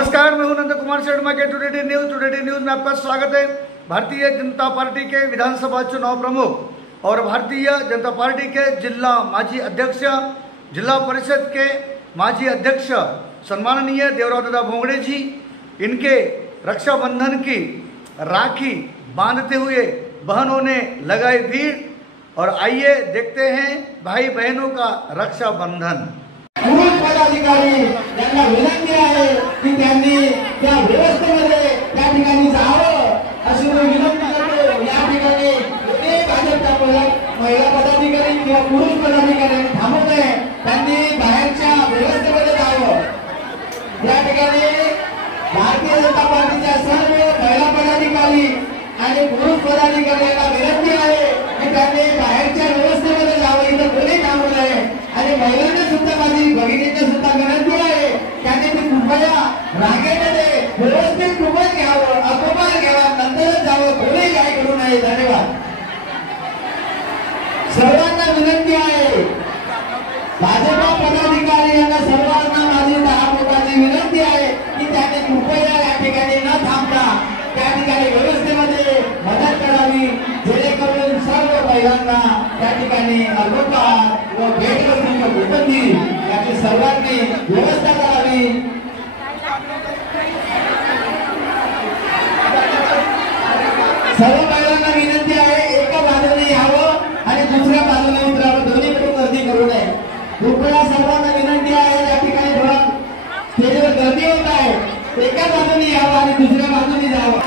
नमस्कार, मैं हूं नंद कुमार शर्मा के today news में आपका स्वागत है। भारतीय जनता पार्टी के विधानसभा चुनाव प्रमुख और भारतीय जनता पार्टी के जिला माजी अध्यक्ष, जिला परिषद के माजी अध्यक्ष सम्माननीय देवराव दादा भोंगड़े जी, इनके रक्षाबंधन की राखी बांधते हुए बहनों ने लगाई भीड़। और आइए देखते हैं भाई बहनों का रक्षाबंधन। पदाधिकारी यांना विनंती आहे की त्यांनी त्या व्यवस्थेमध्ये त्या ठिकाणी जावं अशी विनंती करतो। या ठिकाणी भाजपच्या महिला पदाधिकारी किंवा पुरुष पदाधिकारी थांबू नये, त्यांनी बाहेरच्या व्यवस्थेमध्ये जावं। या ठिकाणी भारतीय जनता पार्टीच्या सर्व महिला पदाधिकारी आणि पुरुष पदाधिकारी यांना विनंती आहे की त्यांनी बाहेरच्या व्यवस्थेमध्ये जावं, इथं कोणी थांबू नये। आणि महिलांना सुद्धा माझी भगिनींना सुद्धा विनंती आहे त्यांनी ती कृपया रागेमध्ये व्यवस्थित कृपया घ्यावं, अपमान घ्यावा, नंतरच जावं, कोणी काय करू नये। धन्यवाद। सर्वांना विनंती आहे, भाजपा पदाधिकारी यांना सर्वांना माझी 10 लोकांची विनंती आहे की त्यांनी कृपया या ठिकाणी न थांबता त्या ठिकाणी व्यवस्थेमध्ये मदत करावी, जेणेकरून सर्व महिलांना त्या ठिकाणी अल्पहार व भेटवस्तूंच्या उपलब्धी याची सर्वांनी व्यवस्था करावी। सर्व महिलांना विनंती आहे, एका बाजूने यावं आणि दुसऱ्या बाजूने उतरावं, दोन्हीकडून गर्दी करू नये। कृपया सर्वांना विनंती आहे, या ठिकाणी थोडा स्टेजवर गर्दी होत आहे, एका बाजूने यावं आणि दुसऱ्या बाजूने जावं।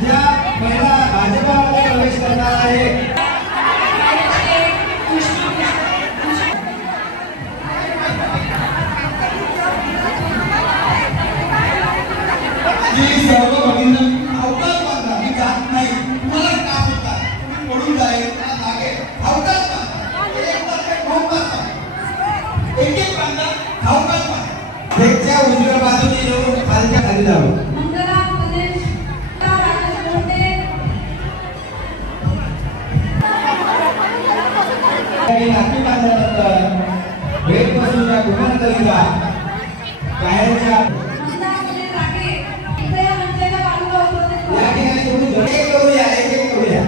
ज्या महिला भाजपामध्ये प्रवेश करणार आहे सर्व भगिनी अवकाश बांधा, मी जात नाही, तुम्हाला का होता तुम्ही पडून जाईल लागे अवकाश बांधा, एक बांधा अवकाश बांधा। त्याच्या उजव्या बाजूने येऊन खालच्या खाली जावं। राखी बांधल्यानंतर भेटवस्तूंच्या दुकानदारीला बाहेरच्या या ठिकाणी तुम्ही जोडे करूया, एक करूया।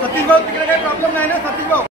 सतीश भाऊ, तिकडे काही प्रॉब्लेम नाही ना सतीश भाऊ?